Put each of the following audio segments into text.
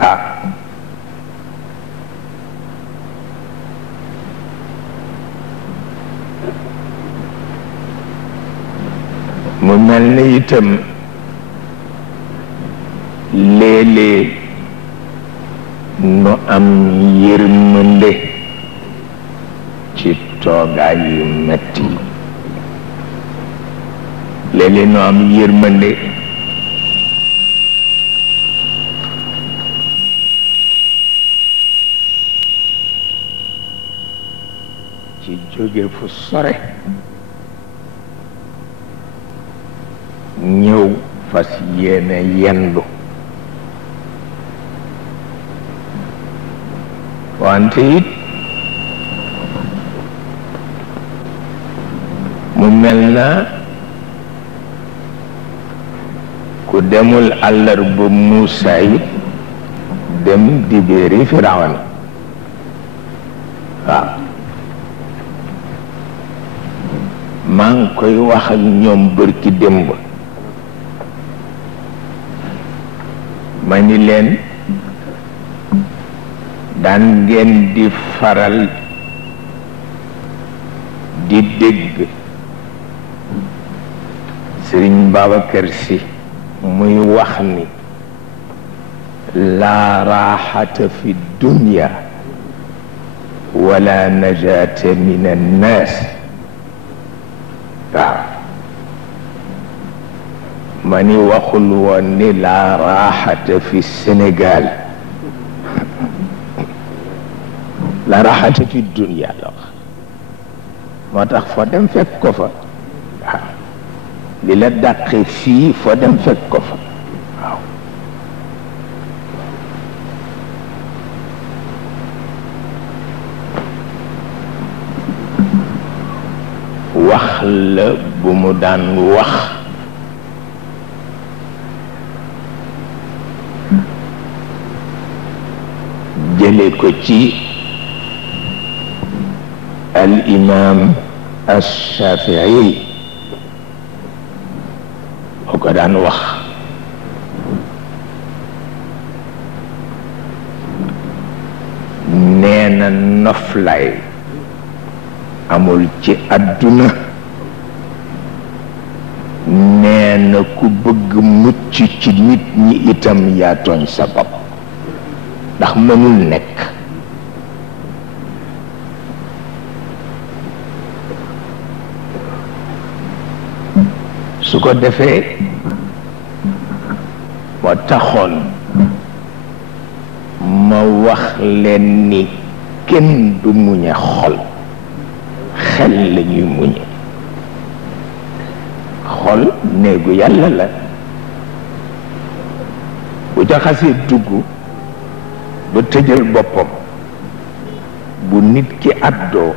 ah mu mel ni itam léeg-léeg nu am yërmande ci toogaay yu metti léeg-léeg nu am yërmande ci jóge fu sore ñëw fas yéene yendu wante it mu mel na ku demul àllarba Muusaa it dem dibéeri Firawna waaw maa ngi koy wax ak ñoom bërki démb ma ni leen daan ngeen di faral di dégg Sëriñ Babacar Si muy wax ni laa raaxata fi dunya wala najaata min annaas waaw ma ni waxul woon ni laa raaxata fi Sénégal la raaxata fi dunya la wax moo tax foo dem fekk ko fa waaw li la dàqe fii foo dem fekk ko fa waaw wax la bu mu daan wax jële ko ci al imam al-Shafii moo ko daan wax nee na noflay amul ci àdduna nee na ku bëgg mucc ci nit ñi itam yaa tooñ sa bopp ndax mënul nekk su ko defee moo taxoon ma wax leen ni kenn du muñe xol xel la ñuy muñe xol néegu yàlla la bu jaxasee dugg ba tëjal boppam bu nit ki àddoo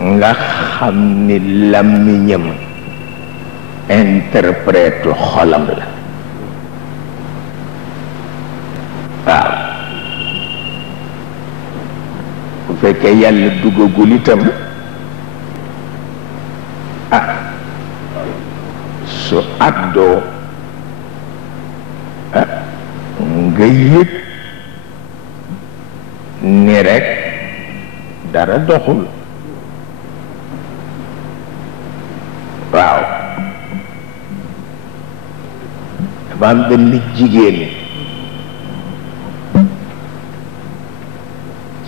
nga xam ni làmmiñam interprète xolam la waaw bu fekkee yàlla duggagul itam ah su àddoo nga yëg ni rekk dara doxul waaw dafa am benn jigéen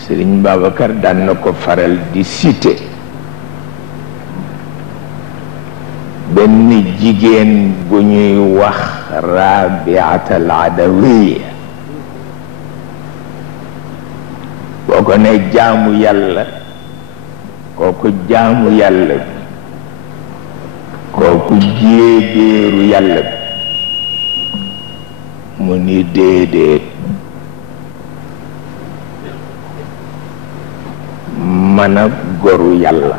Sëriñ Babacar daan na ko faral di cité benn jigéen bu ñuy wax Rabiata al Adawiya boo ko ne jaamu yàlla kooku jaamu yàlla bi kooku jéebéeru yàlla bi mu ni déedéet mën a goru yàlla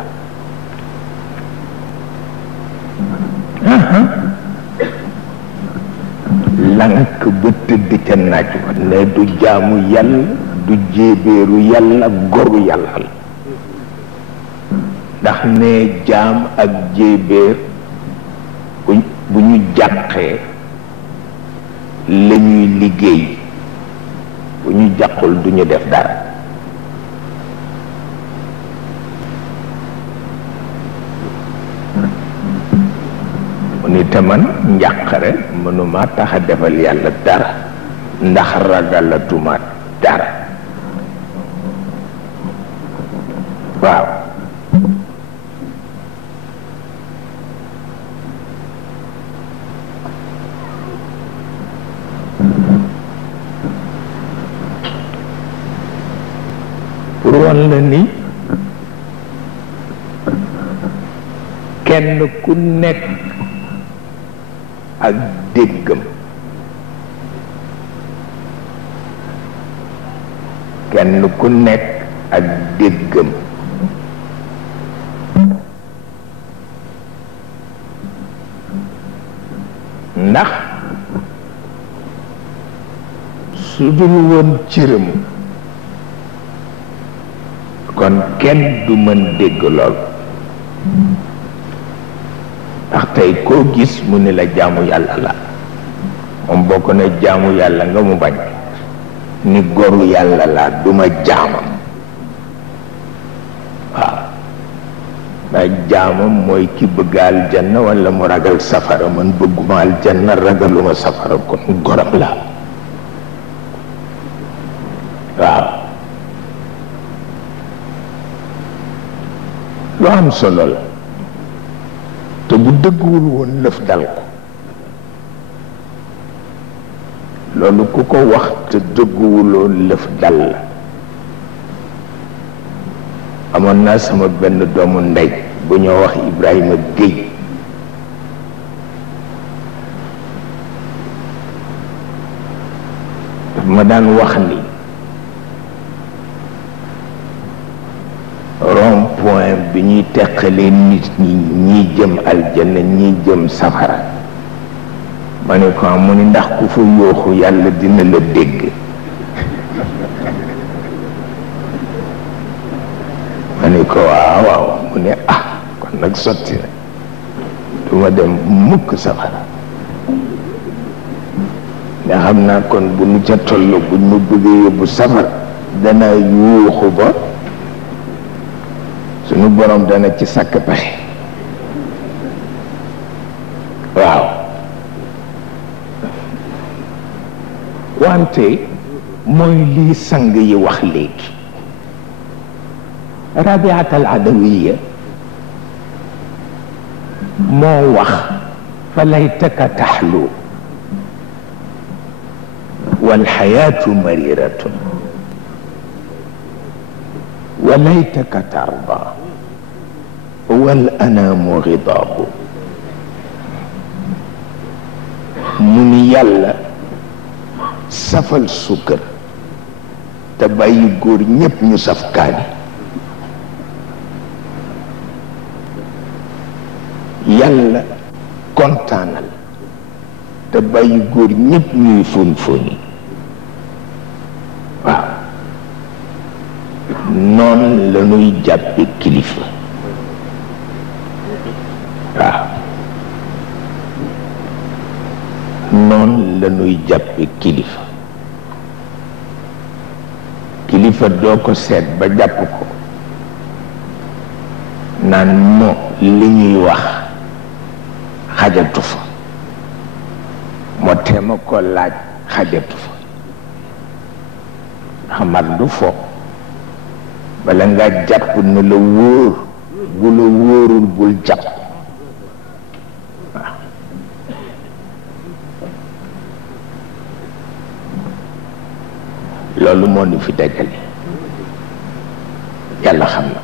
lank ba tëdd ca naaj wa ne du jaamu yàlla du jéebéeru yàlla goru yàlla la ndax ne jaam ak jéebéer bu ñu jàqee la ñuy liggéey bu ñu jàqul du ñu def dara. mu ni te man njàqare mënuma tax a defal yàlla dara ndax ragalatuma dara. waaw pour wan la ni kenn ku nekk ak déggam, kenn ku nekk ak déggam. ndax su dul woon cëram kon kenn du mën dégg lool. ndax tey koo gis mu ni la jaamu yàlla la, moom boo ko ne jaamu yàlla nga mu bañ, ni goru yàlla la duma jaamam. waaw ndax jaamam mooy ki bëgg aljanna walla mu ragal safara. man bëgguma aljanna, ragaluma safara, kon goram la. waaw lu am solo la, te bu dëgguwul woon lëf dal ko. loolu ku ko wax te dëgguwuloon lëf dal la. amoon naa sama benn doomu ndey bu ñoo wax Ibrahima Guèye. daf ma daan wax ni rond point bi ñuy teqalee nit ñi, ñii jëm aljanna ñii jëm safara, ma ne ko mu ni ndax ku fa yooxu yàlla dina la dégg. ma ne ko waaw waaw. mu ne kon nag sotti na, du ma dem mukk safara. nga xam naa kon bu nu ca toll buñ ma bëggee yóbbu safara dana yuuxu ba sunu borom dana ci sàkk pexe. waaw wante mooy lii sang yi wax léegi. Rabiat al Adawiya moo wax fa laytaka taxlu walxayaatu mariratun wa laytaka tarda wal anaamu ridaabu. mu ni yàlla safal sukkër te bàyyi góor ñépp ñu saf kaani. yàlla kontaanal te bàyyi góor ñépp ñuy fóon fóoni. waaw noonu la ñuy jàppe kilifa. waaw noonu la ñuy jàppe kilifa. kilifa doo ko seet ba jàpp ko naan moo li ñuy wax xajatu fa, moo teema ko laaj xajatu fa. xamar du fo bala nga jàpp ne la wóor, bu la wóorul bul jàpp. waaw loolu moo nu fi dajale, yàlla xam na.